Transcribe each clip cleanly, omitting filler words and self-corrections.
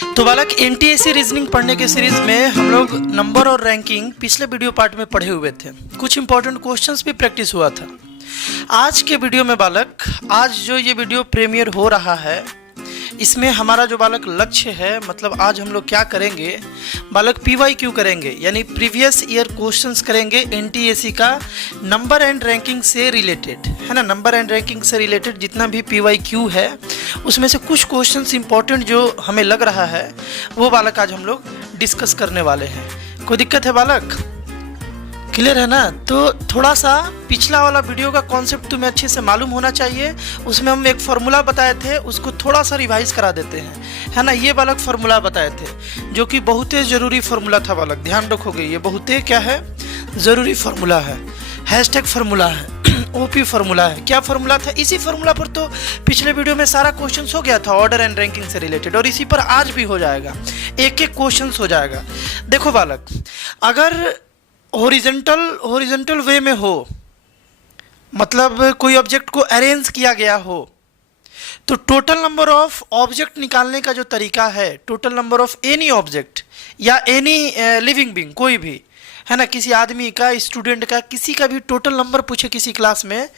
तो बालक NTSC reasoning पढ़ने के सीरीज में हम लोग नंबर और रैंकिंग पिछले वीडियो पार्ट में पढ़े हुए थे। कुछ इंपॉर्टेंट क्वेश्चंस भी प्रैक्टिस हुआ था। आज के वीडियो में बालक, आज जो ये वीडियो प्रीमियर हो रहा है, इसमें हमारा जो बालक लक्ष्य है, मतलब आज हम लोग क्या करेंगे बालक, पीवाईक्यू करेंगे, यानी प्रीवियस ईयर क्वेश्चंस करेंगे एनटीएसी का नंबर एंड रैंकिंग से रिलेटेड, है ना। नंबर एंड रैंकिंग से रिलेटेड जितना भी पीवाईक्यू है उसमें से कुछ क्वेश्चंस इंपॉर्टेंट जो हमें लग रहा है वो बालक आज हम लोग डिस्कस करने वाले हैं। कोई दिक्कत है बालक? क्लियर है ना? तो थोड़ा सा पिछला वाला वीडियो का कॉन्सेप्ट तुम्हें अच्छे से मालूम होना चाहिए। उसमें हम एक फार्मूला बताए थे, उसको थोड़ा सा रिवाइज करा देते हैं, है ना। ये बालक फार्मूला बताए थे जो कि बहुत ही ज़रूरी फार्मूला था बालक, ध्यान रखोगे। ये बहुत ही क्या है, ज़रूरी फार्मूला है, हैशटैग फार्मूला है, ओपी फार्मूला है। क्या फार्मूला था? इसी फार्मूला पर तो पिछले वीडियो में सारा क्वेश्चन हो गया था ऑर्डर एंड रैंकिंग से रिलेटेड, और इसी पर आज भी हो जाएगा, एक एक क्वेश्चन हो जाएगा। देखो बालक, अगर हॉरिजॉन्टल वे में हो, मतलब कोई ऑब्जेक्ट को अरेंज किया गया हो, तो टोटल नंबर ऑफ ऑब्जेक्ट निकालने का जो तरीका है, total number of any object या एनी लिविंग बीइंग, कोई भी, है ना, किसी आदमी का, स्टूडेंट का, किसी का भी टोटल नंबर पूछे किसी क्लास में,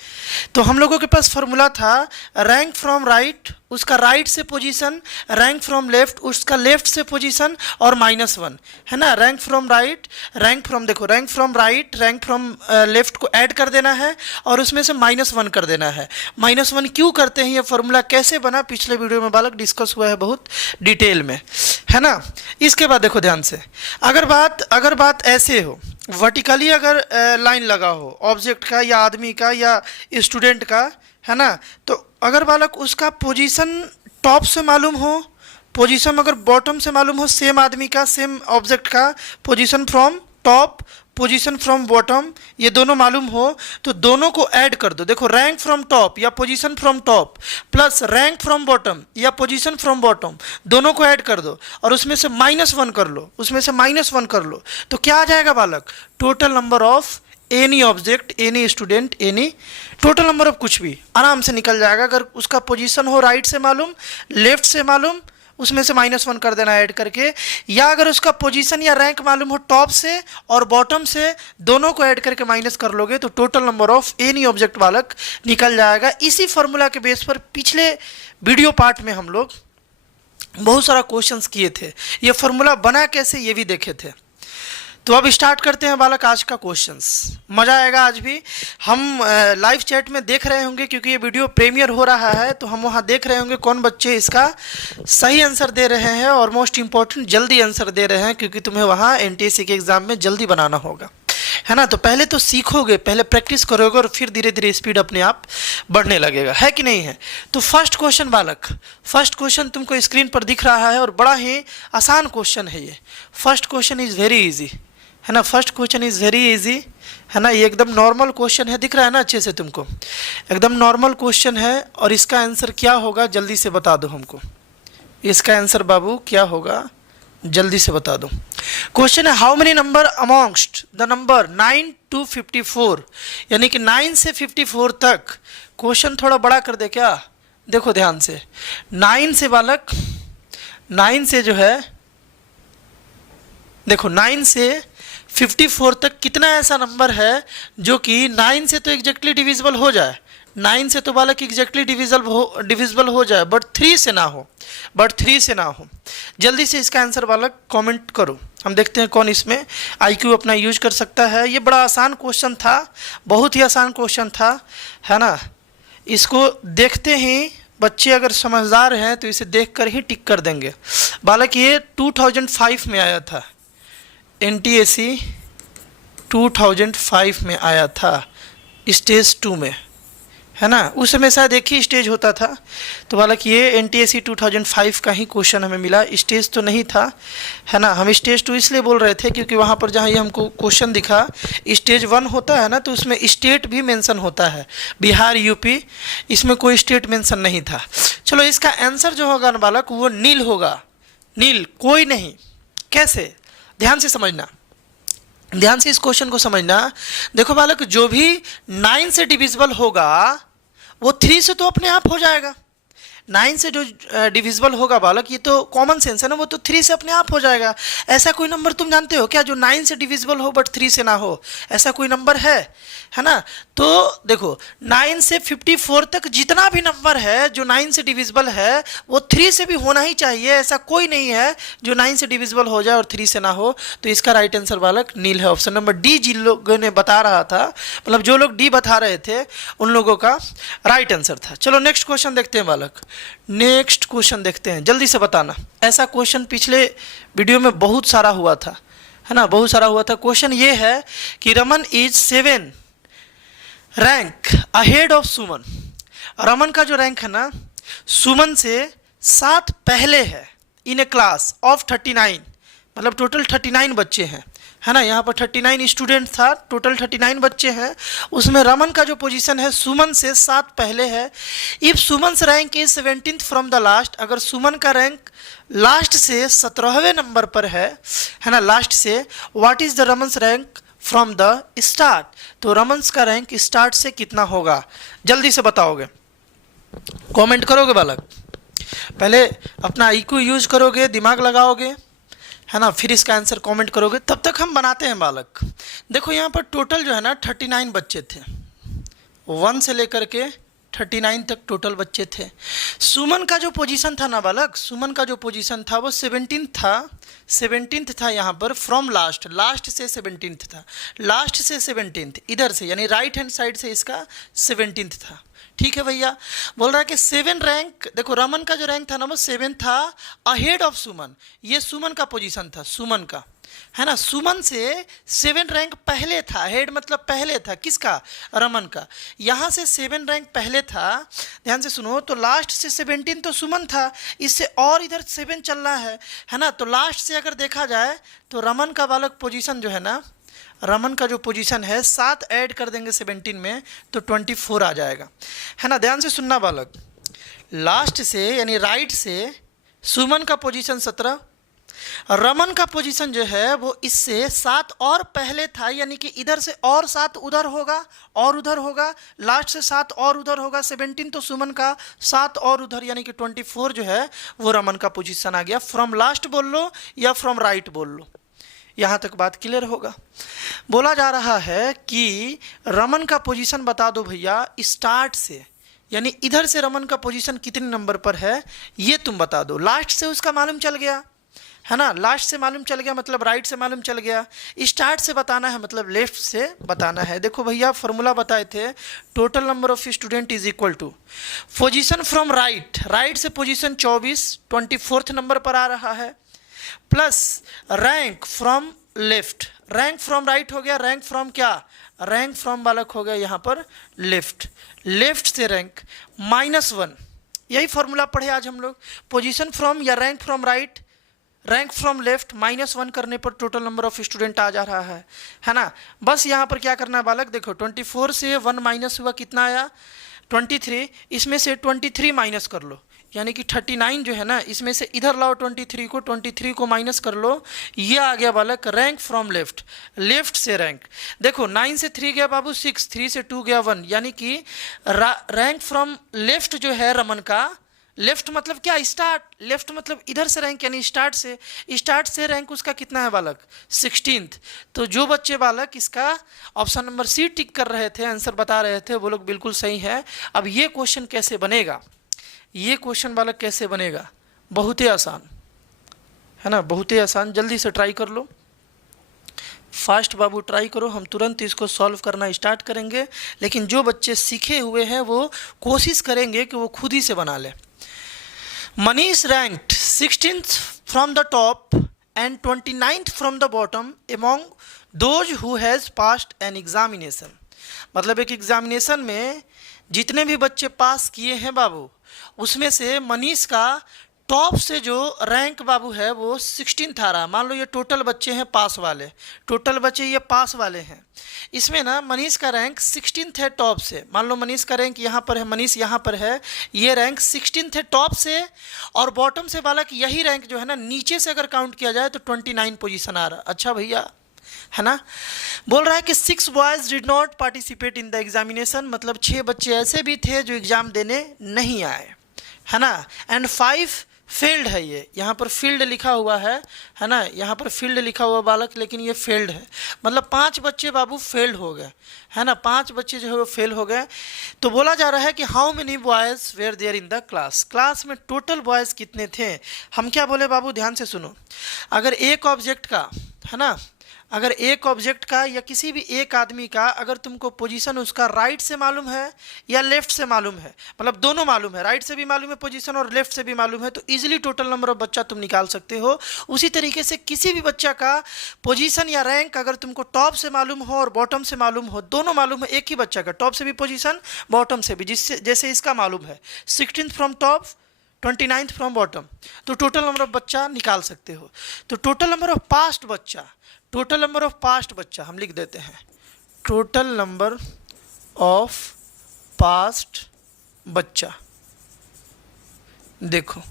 तो हम लोगों के पास फार्मूला था रैंक फ्रॉम राइट, उसका राइट से पोजीशन, रैंक फ्रॉम लेफ्ट, उसका लेफ्ट से पोजीशन, और -1, है ना। Rank from right, rank from, देखो rank from right, rank from left को ऐड कर देना है और उसमें से -1 कर देना है। -1 क्यों करते हैं, ये फार्मूला कैसे बना, पिछले वीडियो में बालक डिस्कस हुआ है बहुत डिटेल में, है ना। इसके बाद देखो ध्यान से, अगर बात ऐसे हो, वर्टिकली अगर लाइन लगा हो ऑब्जेक्ट का या आदमी का या स्टूडेंट का, है ना, तो अगर बालक उसका पोजीशन टॉप से मालूम हो, पोजीशन अगर बॉटम से मालूम हो, सेम आदमी का, सेम ऑब्जेक्ट का position from top, position from bottom, ये दोनों मालूम हो, तो दोनों को ऐड कर दो। देखो रैंक फ्रॉम टॉप या position from top plus rank from bottom या पोजीशन फ्रॉम बॉटम, दोनों को ऐड कर दो और उसमें से -1 कर लो, उसमें से -1 कर लो, तो क्या आ जाएगा बालक? Total number of any object, any student, any, total number of कुछ भी आराम से निकल जाएगा। अगर उसका पोजीशन हो राइट से मालूम, लेफ्ट से मालूम, उसमें से -1 कर देना ऐड करके, या अगर उसका पोजीशन या रैंक मालूम हो टॉप से और बॉटम से, दोनों को ऐड करके माइनस कर लोगे तो total number of any object बालक निकल जाएगा। इसी फार्मूला के बेस पर पिछले वीडियो पार्ट में हम लोग बहुत सारा क्वेश्चंस किए थे। ये फार्मूला बना कैसे ये भी देखे थे। तो अब स्टार्ट करते हैं बालक आज का क्वेश्चंस। मज़ा आएगा आज भी। हम लाइव चैट में देख रहे होंगे, क्योंकि ये वीडियो प्रीमियर हो रहा है, तो हम वहाँ देख रहे होंगे कौन बच्चे इसका सही आंसर दे रहे हैं और मोस्ट इम्पॉर्टेंट जल्दी आंसर दे रहे हैं, क्योंकि तुम्हें वहाँ एनटीएसी के एग्ज़ाम में जल्दी बनाना होगा, है ना। तो पहले तो सीखोगे, पहले प्रैक्टिस करोगे और फिर धीरे धीरे स्पीड अपने आप बढ़ने लगेगा, है कि नहीं है। तो फर्स्ट क्वेश्चन बालक, फर्स्ट क्वेश्चन तुमको स्क्रीन पर दिख रहा है और बड़ा ही आसान क्वेश्चन है ये। First question is very easy, है ना। First question is very easy, है ना। ये एकदम नॉर्मल क्वेश्चन है, दिख रहा है ना अच्छे से तुमको, एकदम नॉर्मल क्वेश्चन है। और इसका आंसर क्या होगा जल्दी से बता दो हमको। इसका आंसर बाबू क्या होगा जल्दी से बता दो। क्वेश्चन है how many number amongst the number 9 to 54, यानी कि 9 से 54 तक। क्वेश्चन थोड़ा बड़ा कर दे क्या? देखो ध्यान से, 9 से बालक, 9 से जो है, देखो 9 से 54 तक कितना ऐसा नंबर है जो कि 9 से तो एग्जैक्टली डिविजिबल हो जाए, 9 से तो बालक एग्जैक्टली डिविजिबल हो जाए, बट 3 से ना हो, जल्दी से इसका आंसर बालक कमेंट करो। हम देखते हैं कौन इसमें आईक्यू अपना यूज कर सकता है। ये बड़ा आसान क्वेश्चन था, बहुत ही आसान क्वेश्चन था, है ना। इसको देखते ही बच्चे अगर समझदार हैं तो इसे देखकर ही टिक कर देंगे बालक। ये 2005 में आया था, एनटीएसी 2005 में आया था, स्टेज 2 में, है ना। उस समय शायद एक ही स्टेज होता था, तो बालक ये एनटीएसी 2005 का ही क्वेश्चन हमें मिला, स्टेज तो नहीं था, है ना। हम स्टेज 2 इसलिए बोल रहे थे क्योंकि वहाँ पर जहाँ ये हमको क्वेश्चन दिखा, स्टेज 1 होता है ना, तो उसमें स्टेट भी मेंशन होता है, बिहार, यूपी, इसमें कोई स्टेट मेंशन नहीं था। चलो इसका आंसर जो होगा ना बालक, वो नील होगा, नील, कोई नहीं। कैसे? ध्यान से समझना, ध्यान से इस क्वेश्चन को समझना। देखो बालक, जो भी 9 से डिविजिबल होगा वो 3 से तो अपने आप हो जाएगा, 9 से जो डिविजिबल होगा बालक, ये तो कॉमन सेंस है ना, वो तो 3 से अपने आप हो जाएगा। ऐसा कोई नंबर तुम जानते हो क्या जो 9 से डिविजिबल हो बट 3 से ना हो? ऐसा कोई नंबर है ना? तो देखो 9 से 54 तक जितना भी नंबर है जो 9 से डिविजिबल है वो 3 से भी होना ही चाहिए। ऐसा कोई नहीं है जो 9 से डिविजिबल हो जाए और 3 से ना हो। तो इसका राइट आंसर बालक नील है, ऑप्शन नंबर डी। जिन लोगों ने बता रहा था, मतलब जो लोग डी बता रहे थे, उन लोगों का राइट आंसर था। चलो नेक्स्ट क्वेश्चन देखते हैं बालक, नेक्स्ट क्वेश्चन देखते हैं, जल्दी से बताना। ऐसा क्वेश्चन पिछले वीडियो में बहुत सारा हुआ था, है ना, बहुत सारा हुआ था। क्वेश्चन ये है कि Raman is 7 rank ahead of Suman. Raman का जो रैंक है ना, सुमन से 7 पहले है इन ए क्लास ऑफ 39, मतलब टोटल 39 बच्चे हैं, है ना। यहाँ पर 39 स्टूडेंट था, टोटल 39 बच्चे हैं, उसमें रमन का जो पोजीशन है सुमन से 7 पहले है। If Suman's rank is 17th from the last, अगर सुमन का रैंक लास्ट से 17वें नंबर पर है ना, लास्ट से, what is the Raman's rank from the start, तो रमन्स का रैंक स्टार्ट से कितना होगा? जल्दी से बताओगे, कमेंट करोगे बालक, पहले अपना IQ यूज करोगे, दिमाग लगाओगे, है ना, फिर इसका आंसर कमेंट करोगे। तब तक हम बनाते हैं बालक। देखो यहाँ पर टोटल जो है ना 39 बच्चे थे, 1 से लेकर के 39 तक टोटल बच्चे थे। सुमन का जो पोजीशन था ना बालक, सुमन का जो पोजीशन था वो 17th था यहाँ पर, फ्रॉम लास्ट, लास्ट से 17th था, लास्ट से 17th इधर से, यानी राइट हैंड साइड से इसका 17th था। ठीक है भैया, बोल रहा है कि 7 रैंक, देखो रमन का जो रैंक था ना वो 7 था अहेड ऑफ सुमन, ये सुमन का पोजीशन था, सुमन का, है ना। सुमन से 7 रैंक पहले था, हेड मतलब पहले था, किसका? रमन का। यहाँ से 7 रैंक पहले था, ध्यान से सुनो, तो लास्ट से 17 तो सुमन था, इससे और इधर 7 चल रहा है ना। तो लास्ट से अगर देखा जाए तो रमन का बालक पोजीशन जो है ना, रमन का जो पोजीशन है 7 ऐड कर देंगे 17 में तो 24 आ जाएगा, है ना। ध्यान से सुनना बालक, लास्ट से यानी राइट से सुमन का पोजीशन 17, रमन का पोजीशन जो है वो इससे 7 और पहले था, यानी कि इधर से और 7 उधर होगा और उधर होगा, लास्ट से 7 और उधर होगा, 17 तो सुमन का, 7 और उधर, यानी कि 24 जो है वो रमन का पोजीशन आ गया। फ्रॉम लास्ट बोल लो या फ्रॉम राइट बोल लो, यहाँ तक बात क्लियर होगा। बोला जा रहा है कि रमन का पोजीशन बता दो भैया स्टार्ट से, यानी इधर से रमन का पोजीशन कितने नंबर पर है ये तुम बता दो। लास्ट से उसका मालूम चल गया, है ना, लास्ट से मालूम चल गया मतलब राइट से मालूम चल गया, स्टार्ट से बताना है मतलब लेफ्ट से बताना है। देखो भैया फॉर्मूला बताए थे, total number of student is equal to position from right, right से पोजीशन 24 24th नंबर पर आ रहा है, plus rank from left, rank from right हो गया, रैंक फ्रॉम क्या, रैंक फ्रॉम बालक हो गया यहाँ पर लेफ्ट, लेफ्ट से रैंक -1, यही फॉर्मूला पढ़े आज हम लोग। पोजीशन फ्रॉम या rank from right, rank from left -1 करने पर टोटल नंबर ऑफ स्टूडेंट आ जा रहा है ना। बस यहाँ पर क्या करना है बालक, देखो 24 से 1 माइनस हुआ, कितना आया 23, इसमें से 23 माइनस कर लो, यानी कि 39 जो है ना, इसमें से इधर लाओ 23 को माइनस कर लो, ये आ गया बालक रैंक फ्रॉम लेफ्ट, लेफ्ट से रैंक। देखो 9 से 3 गया बाबू 6, 3 से 2 गया 1, यानी कि रैंक फ्रॉम लेफ्ट जो है रमन का, लेफ्ट मतलब क्या, स्टार्ट, लेफ्ट मतलब इधर से रैंक, यानी स्टार्ट से रैंक उसका कितना है बालक 16th। तो जो बच्चे बालक इसका ऑप्शन नंबर सी टिक कर रहे थे, आंसर बता रहे थे, वो लोग बिल्कुल सही है। अब ये क्वेश्चन कैसे बनेगा, ये क्वेश्चन बालक कैसे बनेगा, बहुत ही आसान है ना, बहुत ही आसान, जल्दी से ट्राई कर लो, फास्ट बाबू ट्राई करो, हम तुरंत इसको सॉल्व करना स्टार्ट करेंगे। लेकिन जो बच्चे सीखे हुए हैं वो कोशिश करेंगे कि वो खुद ही से बना लें। Manish ranked 16th from the top and 29th from the bottom among those who has passed an examination। मतलब एक एग्जामिनेशन में जितने भी बच्चे पास किए हैं बाबू, उसमें से मनीष का टॉप से जो रैंक बाबू है वो 16th आ रहा है। मान लो ये टोटल बच्चे हैं पास वाले, टोटल बच्चे ये पास वाले हैं, इसमें ना मनीष का रैंक 16th है टॉप से। मान लो मनीष का रैंक यहाँ पर है, मनीष यहाँ पर है, ये रैंक 16th है टॉप से, और बॉटम से बालक यही रैंक जो है ना नीचे से अगर काउंट किया जाए तो 29 पोजीशन आ रहा है। अच्छा भैया, है ना। बोल रहा है कि 6 boys did not participate in the examination, मतलब 6 बच्चे ऐसे भी थे जो एग्जाम देने नहीं आए, है ना, एंड 5 फेल्ड है। ये यहाँ पर फील्ड लिखा हुआ है ना, यहाँ पर फील्ड लिखा हुआ बालक, लेकिन ये फेल्ड है, मतलब 5 बच्चे बाबू फेल्ड हो गए, है ना, 5 बच्चे जो है वो फेल हो गए। तो बोला जा रहा है कि how many boys were there in the class, class में टोटल बॉयज़ कितने थे। हम क्या बोले बाबू, ध्यान से सुनो, अगर एक ऑब्जेक्ट का, है ना, अगर एक ऑब्जेक्ट का या किसी भी एक आदमी का अगर तुमको पोजीशन उसका राइट से मालूम है या लेफ्ट से मालूम है, मतलब दोनों मालूम है, राइट से भी मालूम है पोजीशन और लेफ्ट से भी मालूम है, तो इजीली टोटल नंबर ऑफ बच्चा तुम निकाल सकते हो। उसी तरीके से किसी भी बच्चा का पोजीशन या रैंक अगर तुमको टॉप से मालूम हो और बॉटम से मालूम हो, दोनों मालूम है एक ही बच्चा का, टॉप से भी पोजीशन बॉटम से भी, जिससे जैसे इसका मालूम है 16th from top 29th from bottom, तो टोटल नंबर ऑफ बच्चा निकाल सकते हो। तो टोटल नंबर ऑफ पास्ट बच्चा, टोटल नंबर ऑफ पास्ट बच्चा हम लिख देते हैं, टोटल नंबर ऑफ पास्ट बच्चा देखो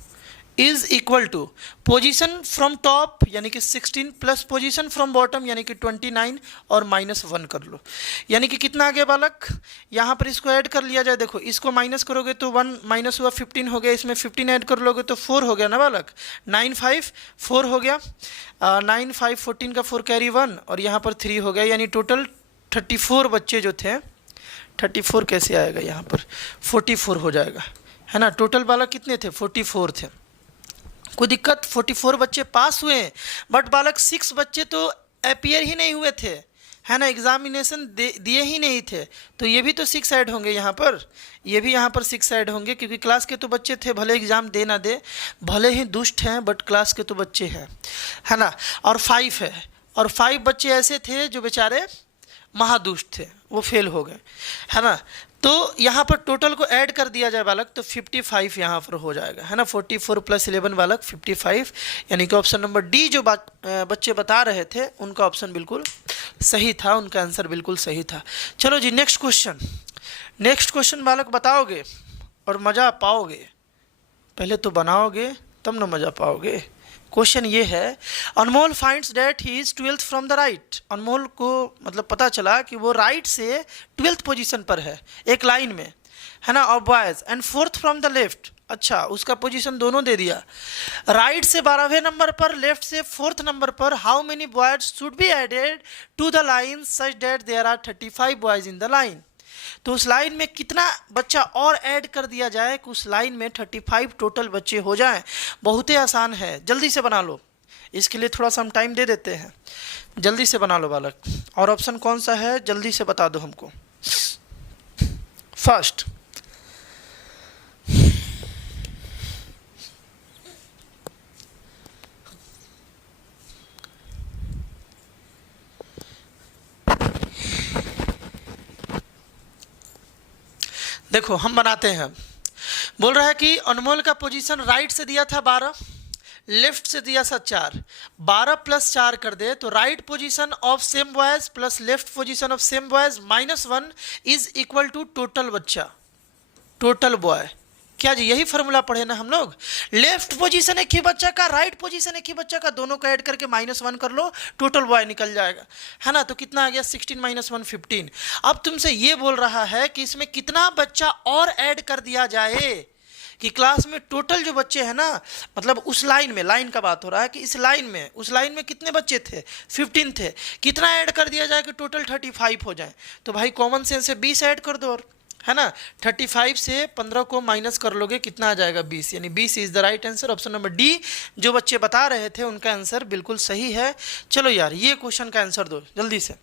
is equal to position from top यानी कि 16 प्लस पोजीशन फ्रॉम बॉटम यानी कि 29 और -1 कर लो, यानी कि कितना आ गया बालक, यहाँ पर इसको ऐड कर लिया जाए। देखो इसको माइनस करोगे तो 1 माइनस हुआ 15 हो गया, इसमें 15 ऐड कर लोगे तो 4 हो गया ना बालक, 9 5 4 हो गया, 9 5 14 का 4 कैरी 1 और यहाँ पर 3 हो गया, यानी टोटल 34 बच्चे जो थे, 34 कैसे आएगा यहाँ पर 44 हो जाएगा, है ना। टोटल बालक कितने थे, 44 थे। कोई दिक्कत, 44 बच्चे पास हुए, बट बालक 6 बच्चे तो अपीयर ही नहीं हुए थे, है ना, एग्जामिनेशन दिए ही नहीं थे, तो ये भी तो 6 ऐड होंगे यहाँ पर, ये भी यहाँ पर 6 ऐड होंगे, क्योंकि क्लास के तो बच्चे थे, भले एग्ज़ाम दे ना दे, भले ही दुष्ट हैं, बट क्लास के तो बच्चे हैं, है ना। और 5 है, और 5 बच्चे ऐसे थे जो बेचारे महादुष्ट थे, वो फेल हो गए, है ना। तो यहाँ पर टोटल को ऐड कर दिया जाए बालक तो 55 यहाँ पर हो जाएगा, है ना, 44 + 11 बालक 55, यानी कि ऑप्शन नंबर डी जो बच्चे बता रहे थे उनका ऑप्शन बिल्कुल सही था, उनका आंसर बिल्कुल सही था। चलो जी नेक्स्ट क्वेश्चन, नेक्स्ट क्वेश्चन बालक बताओगे और मज़ा पाओगे, पहले तो बनाओगे तब ना मज़ा पाओगे। क्वेश्चन ये है, Anmol finds that he is 12th from the right, Anmol को मतलब पता चला कि वो राइट से 12th पोजीशन पर है एक लाइन में, है ना, और boys and 4th from the left, अच्छा उसका पोजीशन दोनों दे दिया, राइट से 12वें नंबर पर, लेफ्ट से 4th नंबर पर, how many boys should be added to the line such that there are 35 boys in the line, तो उस लाइन में कितना बच्चा और ऐड कर दिया जाए कि उस लाइन में 35 टोटल बच्चे हो जाएं। बहुत ही आसान है, जल्दी से बना लो, इसके लिए थोड़ा सा हम टाइम दे देते हैं, जल्दी से बना लो बालक। और ऑप्शन कौन सा है जल्दी से बता दो हमको। फर्स्ट, देखो हम बनाते हैं, बोल रहा है कि अनमोल का पोजीशन राइट से दिया था 12, लेफ्ट से दिया था 4, 12 + 4 कर दे तो right position of same boys plus left position of same boys -1 is equal to total बच्चा, टोटल बॉय। क्या जी यही फॉर्मूला पढ़े ना हम लोग, लेफ्ट पोजीशन एक ही बच्चा का, राइट पोजीशन एक ही बच्चा का, दोनों को ऐड करके -1 कर लो, टोटल बॉय निकल जाएगा, है ना। तो कितना आ गया 16 - 1 15। अब तुमसे ये बोल रहा है कि इसमें कितना बच्चा और ऐड कर दिया जाए कि क्लास में टोटल जो बच्चे हैं ना, मतलब उस लाइन में, लाइन का बात हो रहा है कि इस लाइन में, उस लाइन में कितने बच्चे थे 15 थे, कितना ऐड कर दिया जाए कि टोटल 35 हो जाए। तो भाई कॉमन सेंस से 20 ऐड कर दो, और है ना 35 से 15 को माइनस कर लोगे कितना आ जाएगा 20, यानी 20 is the right answer. Option number D जो बच्चे बता रहे थे उनका आंसर बिल्कुल सही है। चलो यार ये क्वेश्चन का आंसर दो जल्दी से,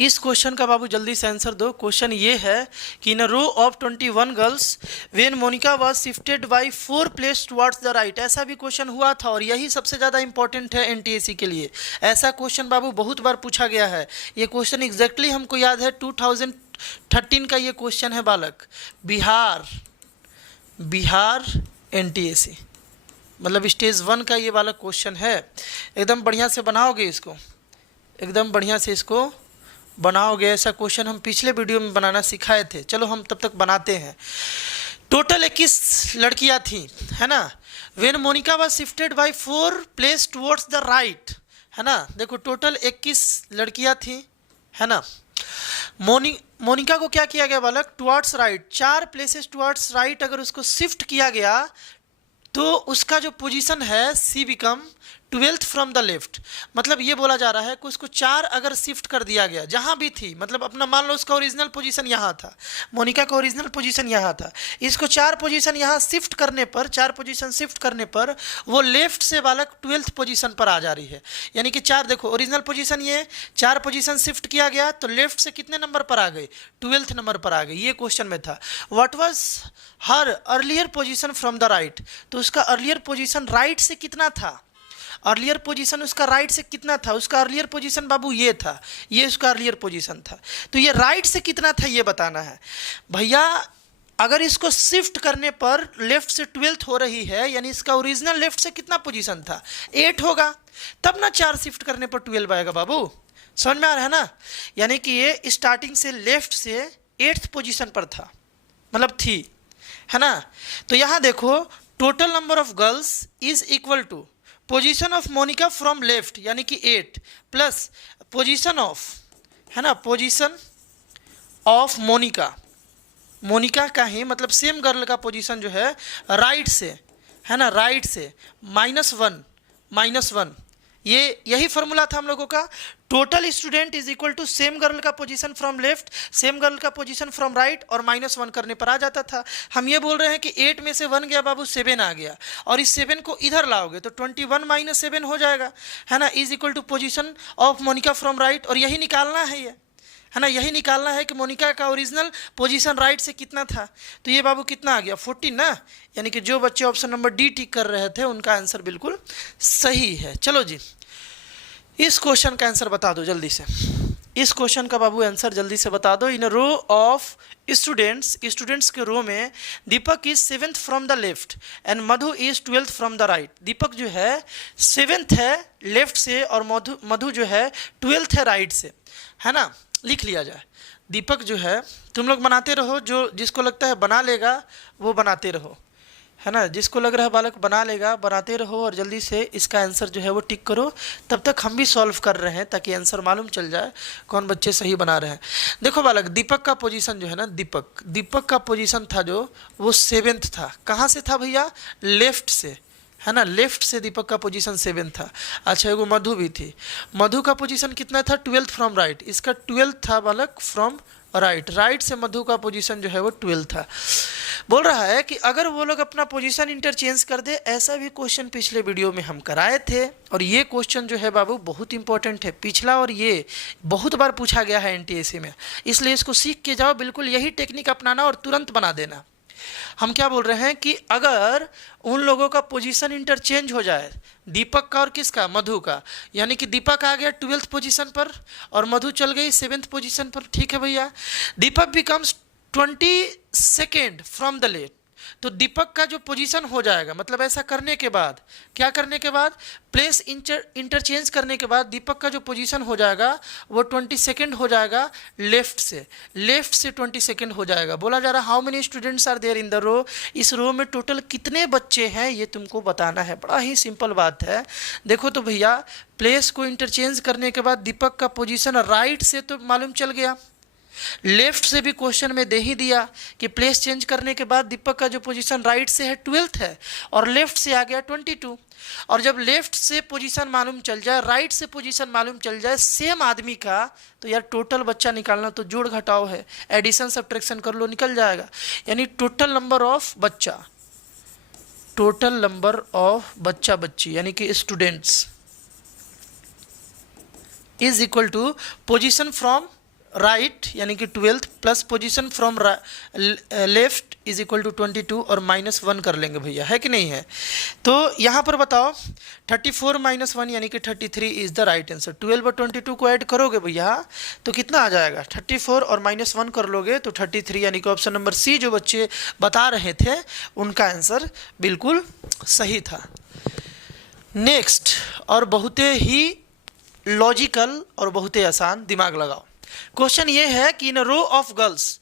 इस क्वेश्चन का बाबू जल्दी से आंसर दो। क्वेश्चन ये है कि in a row of 21 girls when Monika was shifted by 4 place towards the right, ऐसा भी क्वेश्चन हुआ था और यही सबसे ज़्यादा इंपॉर्टेंट है एनटीएससी के लिए। ऐसा क्वेश्चन बाबू बहुत बार पूछा गया है, ये क्वेश्चन एग्जैक्टली हमको याद है 2013 का ये क्वेश्चन है बालक, बिहार एनटीएससी मतलब स्टेज 1 का ये वाला क्वेश्चन है। एकदम बढ़िया से बनाओगे इसको, एकदम बढ़िया से इसको बनाओगे। ऐसा क्वेश्चन हम पिछले वीडियो में बनाना सिखाए थे, चलो हम तब तक बनाते हैं। टोटल 21 लड़कियां थी, है ना। When Monika was shifted by 4 place towards the right, है ना। देखो टोटल 21 लड़कियां थी, है ना। मोनिका को क्या किया गया बालक, towards right, 4 places towards right अगर उसको शिफ्ट किया गया तो उसका जो पोजीशन है she become 12th from the left. मतलब ये बोला जा रहा है कि उसको 4 अगर शिफ्ट कर दिया गया जहाँ भी थी, मतलब अपना मान लो उसका ओरिजिनल पोजीशन यहाँ था, मोनिका का ओरिजिनल पोजीशन यहाँ था, इसको 4 पोजीशन यहाँ शिफ्ट करने पर, 4 पोजीशन शिफ्ट करने पर वो लेफ्ट से बालक 12th पोजीशन पर आ जा रही है। यानी कि 4, देखो ओरिजिनल पोजीशन ये, 4 पोजीशन शिफ्ट किया गया तो लेफ्ट से कितने नंबर पर आ गई, 12th नंबर पर आ गई। ये क्वेश्चन में था। What was her earlier position from the right, तो उसका अर्लियर पोजीशन राइट से कितना था, अर्लियर पोजीशन उसका राइट से कितना था, उसका अर्लियर पोजीशन बाबू ये था, ये उसका अर्लियर पोजीशन था, तो ये राइट से कितना था ये बताना है भैया। अगर इसको शिफ्ट करने पर लेफ्ट से 12th हो रही है, यानी इसका ओरिजिनल लेफ्ट से कितना पोजीशन था, 8 होगा, तब ना 4 शिफ्ट करने पर 12 आएगा बाबू। समझ में आ रहा है ना। यानी कि ये स्टार्टिंग से लेफ्ट से 8th पोजीशन पर था, मतलब थी, है ना। तो यहाँ देखो total number of girls is equal to position of Monica from left यानी कि 8 प्लस पोजीशन ऑफ, है ना, पोजीशन ऑफ मोनिका, मोनिका का ही मतलब सेम गर्ल का पोजीशन जो है राइट से, है ना, राइट से -1, ये यही फॉर्मूला था हम लोगों का। Total student is equal to same girl का position from left, same girl का पोजीशन फ्रॉम राइट और -1 करने पर आ जाता था। हम ये बोल रहे हैं कि 8 में से 1 गया बाबू, 7 आ गया, और इस 7 को इधर लाओगे तो 21 - 7 हो जाएगा, है ना, is equal to position of Monica from right. और यही निकालना है ये, है ना, यही निकालना है कि मोनिका का ओरिजिनल पोजीशन राइट से कितना था। तो ये बाबू कितना आ गया, 14 ना। यानी कि जो बच्चे ऑप्शन नंबर डी टिक कर रहे थे उनका आंसर बिल्कुल सही है। चलो जी, इस क्वेश्चन का आंसर बता दो जल्दी से, इस क्वेश्चन का बाबू आंसर जल्दी से बता दो। इन रो ऑफ स्टूडेंट्स के रो में Deepak is 7th from the left and Madhu is 12th from the right. Deepak जो है 7th है लेफ्ट से और मधु जो है 12th है राइट से, है ना। लिख लिया जाए, दीपक जो है, तुम लोग बनाते रहो, जो जिसको लगता है बना लेगा वो बनाते रहो, है ना, जिसको लग रहा है बालक बना लेगा बनाते रहो, और जल्दी से इसका आंसर जो है वो टिक करो। तब तक हम भी सॉल्व कर रहे हैं ताकि आंसर मालूम चल जाए कौन बच्चे सही बना रहे हैं। देखो बालक, दीपक का पोजीशन जो है ना, दीपक का पोजीशन था जो वो 7th था। कहाँ से था भैया, लेफ्ट से, है ना, लेफ्ट से दीपक का पोजीशन 7 था। अच्छा, एगो मधु भी थी, मधु का पोजीशन कितना था, 12th फ्रॉम राइट, इसका 12th था बालक फ्रॉम राइट, राइट से मधु का पोजीशन जो है वो 12 था। बोल रहा है कि अगर वो लोग अपना पोजीशन इंटरचेंज कर दे, ऐसा भी क्वेश्चन पिछले वीडियो में हम कराए थे, और ये क्वेश्चन जो है बाबू बहुत इंपॉर्टेंट है, पिछला और ये बहुत बार पूछा गया है एनटीएससी में, इसलिए इसको सीख के जाओ, बिल्कुल यही टेक्निक अपनाना और तुरंत बना देना। हम क्या बोल रहे हैं कि अगर उन लोगों का पोजीशन इंटरचेंज हो जाए, दीपक का और किसका, मधु का, यानी कि दीपक आ गया 12th पोजीशन पर और मधु चल गई 7th पोजीशन पर, ठीक है भैया। Deepak becomes 22nd from the left, तो दीपक का जो पोजीशन हो जाएगा, मतलब ऐसा करने के बाद, क्या करने के बाद, प्लेस इंटरचेंज करने के बाद दीपक का जो पोजीशन हो जाएगा वो 22nd हो जाएगा लेफ्ट से 22nd हो जाएगा। बोला जा रहा है how many students are there in the row, इस रो में टोटल कितने बच्चे हैं ये तुमको बताना है। बड़ा ही सिंपल बात है। देखो तो भैया, प्लेस को इंटरचेंज करने के बाद दीपक का पोजीशन राइट से तो मालूम चल गया, लेफ्ट से भी क्वेश्चन में दे ही दिया कि प्लेस चेंज करने के बाद दीपक का जो पोजीशन राइट से है 12th है और लेफ्ट से आ गया 22। और जब लेफ्ट से पोजीशन मालूम चल जाए, राइट से पोजीशन मालूम चल जाए सेम आदमी का, तो यार टोटल बच्चा निकालना तो जोड़ घटाव है, एडिशन सब्ट्रैक्शन कर लो, निकल जाएगा। यानी टोटल नंबर ऑफ बच्चा, टोटल नंबर ऑफ बच्चा बच्ची यानी कि students is equal to position from right यानी कि 12th plus position from left is equal to 22 और -1 कर लेंगे भैया, है कि नहीं है। तो यहाँ पर बताओ 34 - 1 यानी कि 33 इज द राइट आंसर। 12 और 22 को ऐड करोगे भैया तो कितना आ जाएगा, 34 और -1 कर लोगे तो 33, यानी कि ऑप्शन नंबर सी जो बच्चे बता रहे थे उनका आंसर बिल्कुल सही था। नेक्स्ट, और बहुत ही लॉजिकल और बहुत ही आसान, दिमाग लगाओ। क्वेश्चन ये है कि in row of girls,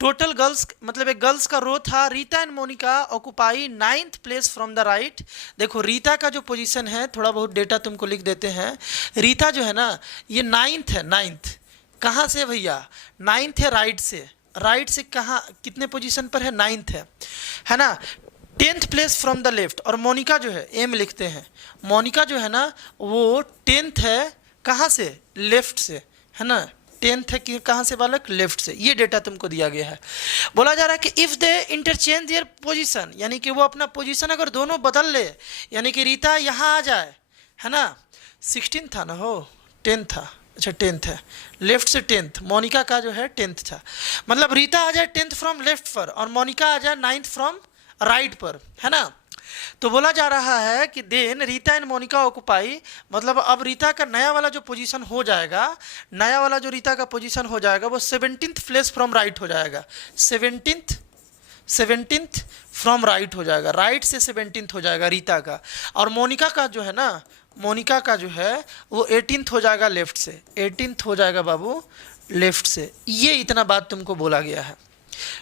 total girls मतलब एक गर्ल्स का रो था, Rita and Monika occupy 9th place from the right. देखो रीता का जो पोजीशन है, थोड़ा बहुत डेटा तुमको लिख देते हैं। रीता जो है ना ये 9th है, 9th कहाँ से भैया, 9th है राइट से, राइट से कहाँ कितने पोजीशन पर है, 9th है ना। 10th place from the left, और मोनिका जो है एम लिखते हैं, मोनिका जो है ना वो 10th है कहाँ से, लेफ्ट से, है ना। 10th है कि कहाँ से बालक, लेफ्ट से। ये डेटा तुमको दिया गया है। बोला जा रहा है कि if they interchange their position, यानी कि वो अपना पोजीशन अगर दोनों बदल ले, यानी कि रीता यहाँ आ जाए, है ना, 16 था ना, हो 10 था, अच्छा 10th है, लेफ्ट से 10th, मोनिका का जो है 10th था, मतलब रीता आ जाए 10th फ्रॉम लेफ्ट पर और मोनिका आ जाए 9th फ्रॉम राइट पर, है ना। तो बोला जा रहा है कि then Rita and Monika occupy, मतलब अब रीता का नया वाला जो पोजीशन हो जाएगा, नया वाला जो रीता का पोजीशन हो जाएगा वो 17th प्लेस फ्रॉम राइट हो जाएगा, 17th फ्रॉम राइट हो जाएगा, राइट से 17th हो जाएगा रीता का, और मोनिका का जो है ना, मोनिका का जो है वो 18th हो जाएगा लेफ्ट से, 18th हो जाएगा बाबू लेफ्ट से। ये इतना बात तुमको बोला गया है,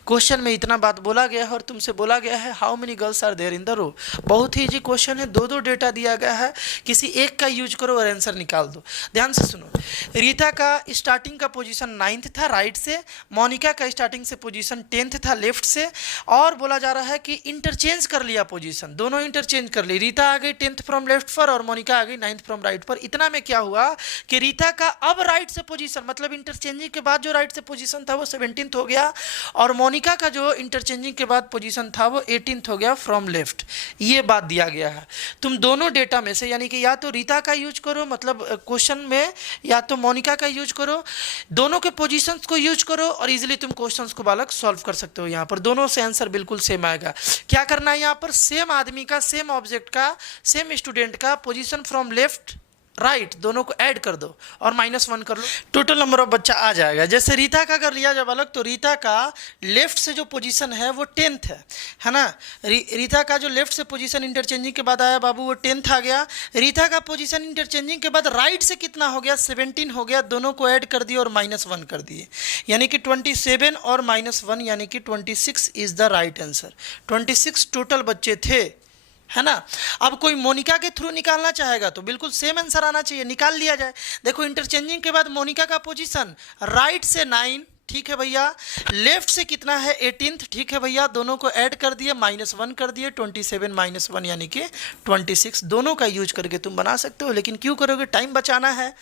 क्वेश्चन में इतना बात बोला गया है, और तुमसे बोला गया है how many girls are there in the row. बहुत ही इजी क्वेश्चन है, दो डेटा दिया गया है, किसी एक का यूज करो और आंसर निकाल दो। ध्यान से सुनो, रीता का स्टार्टिंग का पोजीशन 9th था राइट से, मोनिका का स्टार्टिंग से पोजीशन 10th था लेफ्ट से, और बोला जा रहा है कि इंटरचेंज कर लिया पोजीशन, दोनों इंटरचेंज कर ली, रीता आ गई 10th फ्रॉम लेफ्ट पर और मोनिका आ गई 9th फ्रॉम राइट पर। इतना में क्या हुआ कि रीता का अब राइट से पोजीशन, मतलब इंटरचेंजिंग के बाद जो राइट से पोजीशन था वो 17th हो गया, और मोनिका का जो इंटरचेंजिंग के बाद पोजीशन था वो 18th हो गया फ्रॉम लेफ्ट। ये बात दिया गया है। तुम दोनों डेटा में से, यानी कि या तो रीता का यूज करो मतलब क्वेश्चन में, या तो मोनिका का यूज करो, दोनों के पोजीशंस को यूज करो और इजीली तुम क्वेश्चंस को बालक सॉल्व कर सकते हो। यहाँ पर दोनों से आंसर बिल्कुल सेम आएगा। क्या करना है यहाँ पर, सेम आदमी का, सेम ऑब्जेक्ट का, सेम स्टूडेंट का पोजीशन फ्रॉम लेफ्ट राइट दोनों को ऐड कर दो और -1 कर लो, टोटल नंबर ऑफ बच्चा आ जाएगा। जैसे रीता का अगर लिया जाए बालक, तो रीता का लेफ्ट से जो पोजीशन है वो 10th है ना। रीता का जो लेफ्ट से पोजीशन इंटरचेंजिंग के बाद आया बाबू वो 10th आ गया। रीता का पोजीशन इंटरचेंजिंग के बाद राइट से कितना हो गया, 17 हो गया, दोनों को ऐड कर दिए और -1 कर दिए, यानी कि 27 और -1 यानी कि 26 is the right answer. 26 total बच्चे थे, है ना। अब कोई मोनिका के थ्रू निकालना चाहेगा तो बिल्कुल सेम आंसर आना चाहिए, निकाल लिया जाए। देखो इंटरचेंजिंग के बाद मोनिका का पोजीशन राइट से 9, ठीक है भैया, लेफ्ट से कितना है 18th, ठीक है भैया, दोनों को ऐड कर दिए, -1 कर दिए, 27 -1 यानी कि 26। दोनों का यूज करके तुम बना सकते हो, लेकिन क्यों करोगे, टाइम बचाना है।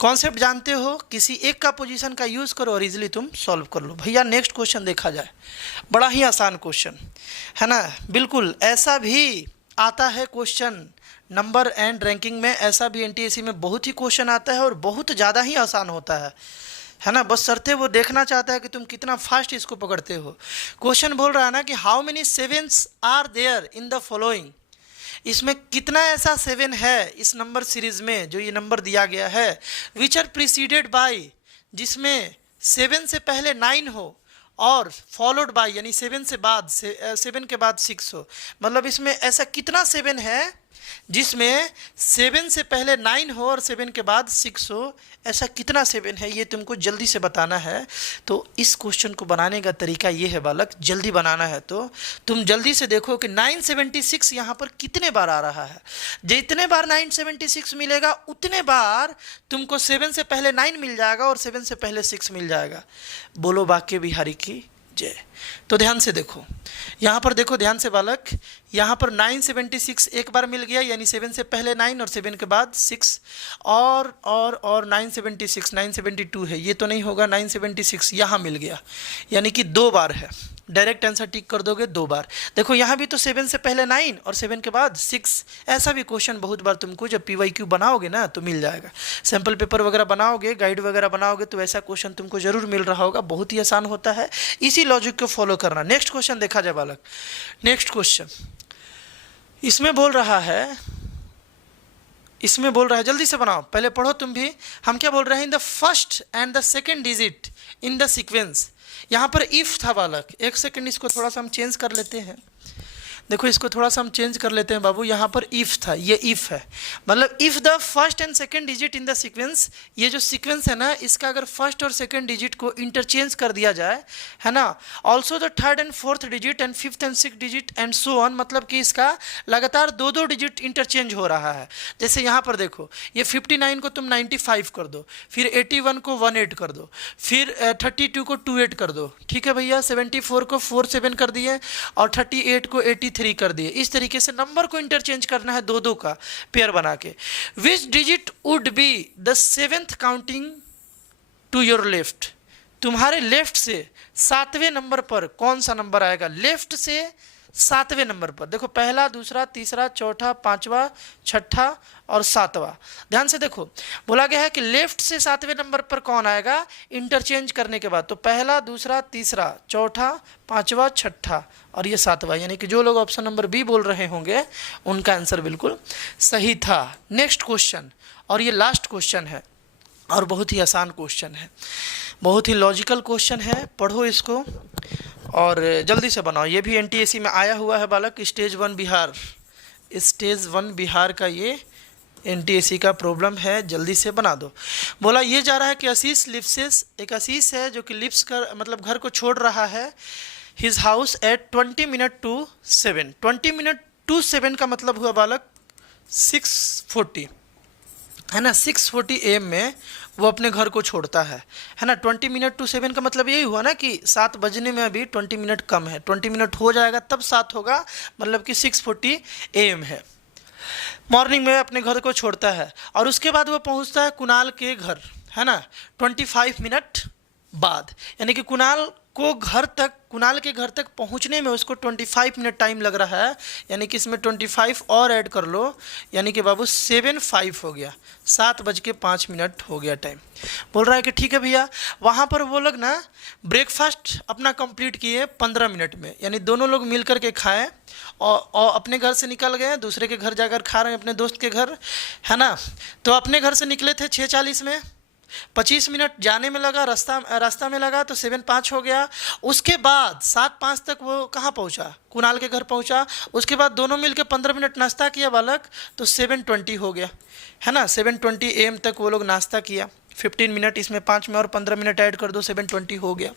कॉन्सेप्ट जानते हो, किसी एक का पोजीशन का यूज़ करो और इजीली तुम सॉल्व कर लो। भैया नेक्स्ट क्वेश्चन देखा जाए, बड़ा ही आसान क्वेश्चन है ना, बिल्कुल ऐसा भी आता है क्वेश्चन नंबर एंड रैंकिंग में, ऐसा भी एनटीएससी में बहुत ही क्वेश्चन आता है और बहुत ज़्यादा ही आसान होता है ना। बस शर्ते वो देखना चाहता है कि तुम कितना फास्ट इसको पकड़ते हो। क्वेश्चन बोल रहा है ना कि how many 7s are there in the following, इसमें कितना ऐसा 7 है इस नंबर सीरीज में जो ये नंबर दिया गया है, विच आर प्रीसीडेड बाय, जिसमें 7 से पहले 9 हो और फॉलोड बाय यानी 7 से बाद 7 के बाद 6 हो। मतलब इसमें ऐसा कितना 7 है जिसमें 7 से पहले 9 हो और 7 के बाद 6 हो, ऐसा कितना 7 है ये तुमको जल्दी से बताना है। तो इस क्वेश्चन को बनाने का तरीका ये है बालक, जल्दी बनाना है तो तुम जल्दी से देखो कि 976 यहाँ पर कितने बार आ रहा है। जितने बार 976 मिलेगा उतने बार तुमको 7 से पहले 9 मिल जाएगा और 7 से पहले 6 मिल जाएगा। बोलो बाके बिहारी की जय। तो ध्यान से देखो, यहाँ पर देखो ध्यान से बालक, यहाँ पर 976 एक बार मिल गया, यानी 7 से पहले 9 और 7 के बाद 6, और 976 972 है, ये तो नहीं होगा, 976 यहाँ मिल गया, यानी कि 2 बार है। डायरेक्ट आंसर टिक कर दोगे 2 बार। देखो यहाँ भी तो 7 से पहले 9 और 7 के बाद 6, ऐसा भी क्वेश्चन बहुत बार तुमको जब PYQ बनाओगे ना तो मिल जाएगा। सैम्पल पेपर वगैरह बनाओगे, गाइड वगैरह बनाओगे तो ऐसा क्वेश्चन तुमको जरूर मिल रहा होगा। बहुत ही आसान होता है, इसी लॉजिक को फॉलो करना। नेक्स्ट क्वेश्चन देखा जाए बालक, नेक्स्ट क्वेश्चन इसमें बोल रहा है, जल्दी से बनाओ, पहले पढ़ो तुम भी। हम क्या बोल रहे हैं, in the first and the second digit in the sequence. यहाँ पर इफ था बालक, एक सेकंड इसको थोड़ा सा हम चेंज कर लेते हैं। देखो इसको थोड़ा सा हम चेंज कर लेते हैं बाबू, यहाँ पर इफ था, ये इफ है, मतलब if the first and second digit in the sequence, ये जो सीक्वेंस है ना इसका अगर फर्स्ट और सेकंड डिजिट को इंटरचेंज कर दिया जाए, है ना, also the third and fourth digit and fifth and six digit and so on, मतलब कि इसका लगातार दो दो डिजिट इंटरचेंज हो रहा है। जैसे यहाँ पर देखो ये 59 को तुम 95 कर दो, फिर 81 को 18 कर दो, फिर 32 को 28 कर दो, ठीक है भैया, 74 को 47 कर दिए और 38 को 83 कर दिए। इस तरीके से नंबर को इंटरचेंज करना है दो दो का पेयर बना के। Which digit would be the seventh counting to your left, तुम्हारे लेफ्ट से सातवें नंबर पर कौन सा नंबर आएगा, लेफ्ट से सातवें नंबर पर। देखो पहला, दूसरा, तीसरा, चौथा, पांचवा, छठा और सातवां। ध्यान से देखो बोला गया है कि लेफ्ट से सातवें नंबर पर कौन आएगा इंटरचेंज करने के बाद, तो पहला, दूसरा, तीसरा, चौथा, पांचवा, छठा और ये सातवां, यानी कि जो लोग ऑप्शन नंबर बी बोल रहे होंगे उनका आंसर बिल्कुल सही था। नेक्स्ट क्वेश्चन, और ये लास्ट क्वेश्चन है और बहुत ही आसान क्वेश्चन है, बहुत ही लॉजिकल क्वेश्चन है, पढ़ो इसको और जल्दी से बनाओ। ये भी एनटीएसी में आया हुआ है बालक, स्टेज 1 बिहार, स्टेज 1 बिहार का ये एनटीएसी का प्रॉब्लम है, जल्दी से बना दो। बोला ये जा रहा है कि आशीष लिप्सेस, एक आशीष है जो कि लिप्स कर मतलब घर को छोड़ रहा है, his house at 20 minute to 7, 20 minute to 7 का मतलब हुआ बालक 6:40, है ना, 6:40 AM में वो अपने घर को छोड़ता है ना। 20 मिनट टू 7 का मतलब यही हुआ ना कि 7 बजने में अभी 20 मिनट कम है, 20 मिनट हो जाएगा तब 7 होगा, मतलब कि 6:40 AM है। मॉर्निंग में अपने घर को छोड़ता है और उसके बाद वो पहुंचता है कुणाल के घर, है ना, 25 मिनट बाद, यानी कि कुणाल के घर तक पहुंचने में उसको 25 मिनट टाइम लग रहा है, यानी कि इसमें 25 और ऐड कर लो, यानी कि बाबू 7:05 हो गया, 7:05 हो गया टाइम। बोल रहा है कि ठीक है भैया, वहाँ पर वो लोग ना ब्रेकफास्ट अपना कंप्लीट किए 15 मिनट में, यानी दोनों लोग मिल कर के खाएँ और अपने घर से निकल गए, दूसरे के घर जाकर खा रहे हैं अपने दोस्त के घर, है ना। तो अपने घर से निकले थे 6:40 में, 25 मिनट जाने में लगा, रास्ता में लगा, तो 7:05 हो गया। उसके बाद 7:05 तक वो कहाँ पहुँचा, कुणाल के घर पहुँचा। उसके बाद दोनों मिलकर 15 मिनट नाश्ता किया बालक, तो 7:20 हो गया, है ना, 7:20 AM तक वो लोग नाश्ता किया, 15 मिनट, इसमें 5 में और 15 मिनट ऐड कर दो, 7:20 हो गया।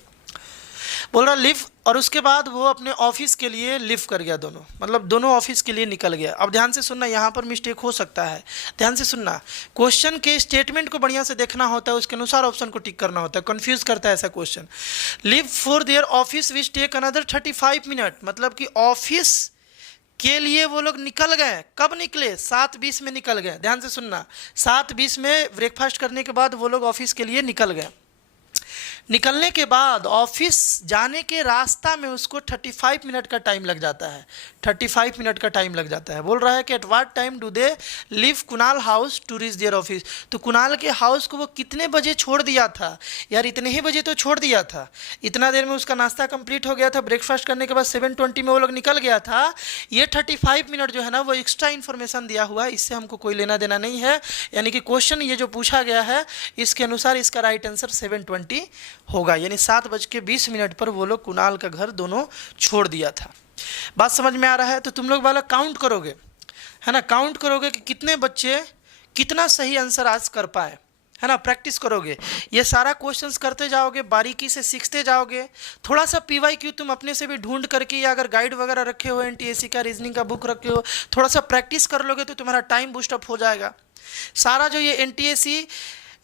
बोल रहा लिव, और उसके बाद वो अपने ऑफिस के लिए लिव कर गया, दोनों मतलब दोनों ऑफिस के लिए निकल गया। अब ध्यान से सुनना, यहाँ पर मिस्टेक हो सकता है, ध्यान से सुनना, क्वेश्चन के स्टेटमेंट को बढ़िया से देखना होता है, उसके अनुसार ऑप्शन को टिक करना होता है, कंफ्यूज करता है ऐसा question. Leave for their office which take another 35 minute, मतलब कि ऑफिस के लिए वो लोग निकल गए, कब निकले, 7:20 में निकल गए। ध्यान से सुनना, 7:20 में ब्रेकफास्ट करने के बाद वो लोग ऑफिस के लिए निकल गए। निकलने के बाद ऑफिस जाने के रास्ता में उसको 35 मिनट का टाइम लग जाता है, 35 मिनट का टाइम लग जाता है। बोल रहा है कि at what time do they leave Kunal house to reach their office, तो कुणाल के हाउस को वो कितने बजे छोड़ दिया था, यार इतने ही बजे तो छोड़ दिया था, इतना देर में उसका नाश्ता कंप्लीट हो गया था, ब्रेकफास्ट करने के बाद 7:20 में वो लोग निकल गया था। ये 35 मिनट जो है ना वो एक्स्ट्रा इन्फॉर्मेशन दिया हुआ है, इससे हमको कोई लेना देना नहीं है, यानी कि क्वेश्चन ये जो पूछा गया है इसके अनुसार इसका राइट आंसर 7:20 होगा, यानी 7:20 पर वो लोग कुणाल का घर दोनों छोड़ दिया था। बात समझ में आ रहा है? तो तुम लोग वाला काउंट करोगे, है ना, काउंट करोगे कि कितने बच्चे कितना सही आंसर आज कर पाए, है ना, प्रैक्टिस करोगे, ये सारा क्वेश्चंस करते जाओगे, बारीकी से सीखते जाओगे। थोड़ा सा PYQ तुम अपने से भी ढूंढ करके, या अगर गाइड वगैरह रखे हो, NTSC का रीजनिंग का बुक रखे हो, थोड़ा सा प्रैक्टिस कर लोगे तो तुम्हारा टाइम बूस्ट अप हो जाएगा। सारा जो ये NTSC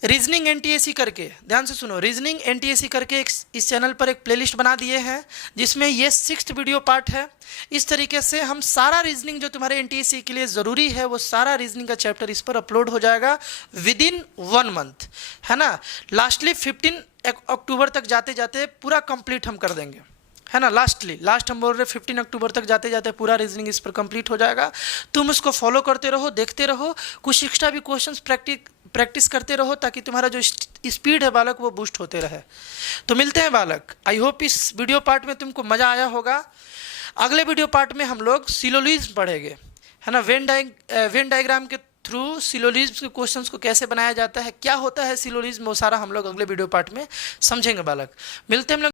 रीजनिंग NTSC करके, ध्यान से सुनो, रीजनिंग NTSC करके इस चैनल पर एक प्लेलिस्ट बना दिए हैं जिसमें ये 6th वीडियो पार्ट है। इस तरीके से हम सारा रीजनिंग जो तुम्हारे NTSC के लिए ज़रूरी है वो सारा रीजनिंग का चैप्टर इस पर अपलोड हो जाएगा विदिन 1 मंथ, है ना। लास्टली 15 अक्टूबर तक जाते जाते पूरा कंप्लीट हम कर देंगे, है ना। लास्ट हम बोल रहे 15 अक्टूबर तक जाते जाते पूरा रीजनिंग इस पर कंप्लीट हो जाएगा। तुम उसको फॉलो करते रहो, देखते रहो, कुछ एक्स्ट्रा भी क्वेश्चंस प्रैक्टिस करते रहो ताकि तुम्हारा जो स्पीड है बालक वो बूस्ट होते रहे। तो मिलते हैं बालक, आई होप इस वीडियो पार्ट में तुमको मज़ा आया होगा। अगले वीडियो पार्ट में हम लोग सिलोलिज्म पढ़ेंगे, है ना, वेन डायग्राम के थ्रू सिलोलिज्म के क्वेश्चंस को कैसे बनाया जाता है, क्या होता है सिलोलिज्म, वो सारा हम लोग अगले वीडियो पार्ट में समझेंगे बालक। मिलते हैं हम लोग